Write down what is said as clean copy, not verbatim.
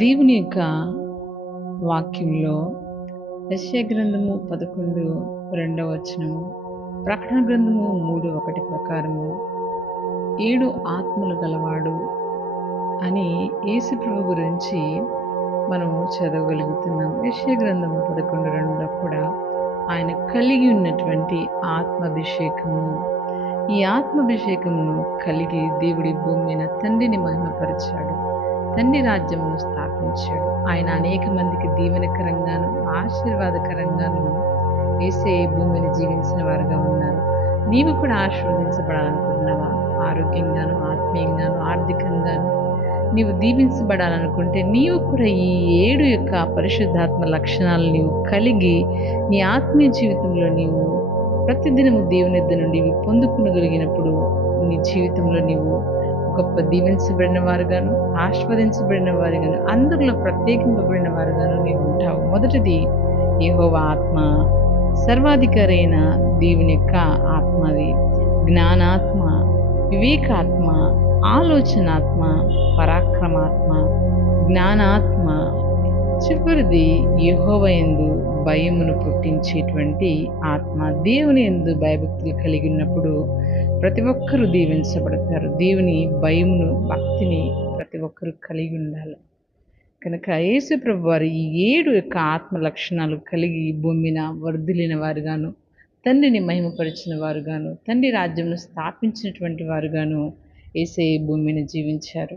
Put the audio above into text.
దేవుని యొక్క వాక్యంలో యెషయా గ్రంథము 11 రెండవ వచనము, ప్రకటన గ్రంథము 3:1 ప్రకారము 7 ఆత్మలు గలవాడు అని యేసు ప్రభు గురించి మనము చదవగలుగుతున్నాం. యెషయా గ్రంథము 11:2లో కూడా ఆయన కలిగి ఉన్నటువంటి ఆత్మాభిషేకము, ఈ ఆత్మాభిషేకమును కలిగి దేవుడి భూమి మీద తండ్రిని మహిమపరిచాడు, తండ్రి రాజ్యమును స్థాపించాడు. ఆయన అనేక మందికి దీవెనకరంగాను ఆశీర్వాదకరంగాను యేసయ్య భూమిని జీవించిన వారుగా ఉన్నారు. నీవు కూడా ఆశీర్వదించబడాలనుకుంటున్నావా? ఆరోగ్యంగాను, ఆత్మీయంగాను, ఆర్థికంగాను నీవు దీవించబడాలనుకుంటే నీవు కూడా ఈ 7 యొక్క పరిశుద్ధాత్మ లక్షణాలు నీవు కలిగి నీ ఆత్మీయ జీవితంలో నీవు ప్రతిదినము దేవుని యొద్ద నుండి పొందుకునగలిగినప్పుడు నీ జీవితంలో నీవు గొప్ప దీవించబడిన వారుగాను, ఆస్వాదించబడిన వారుగాను, అందరిలో ప్రత్యేకింపబడిన వారుగాను నీవు ఉంటావు. మొదటిది యెహోవా ఆత్మ, సర్వాధికారి అయిన దేవుని యొక్క ఆత్మది. జ్ఞానాత్మ, వివేకాత్మ, ఆలోచనాత్మ, పరాక్రమాత్మ, జ్ఞానాత్మ. చివరిది యెహోవా యందు భయమును పుట్టించేటువంటి ఆత్మ. దేవుని యందు భయభక్తులు కలిగి ఉన్నప్పుడు ప్రతి ఒక్కరూ దీవించబడతారు. దేవుని భయమును, భక్తిని ప్రతి ఒక్కరూ కలిగి ఉండాలి. కనుక యేసు ప్రభు వారు ఈ 7 యొక్క ఆత్మ లక్షణాలు కలిగి ఈ భూమి మీద వర్ధిల్లిన వారుగాను, తండ్రిని మహిమపరిచిన వారుగాను, తండ్రి రాజ్యంను స్థాపించినటువంటి వారుగాను యేసయ్య భూమి మీద జీవించారు.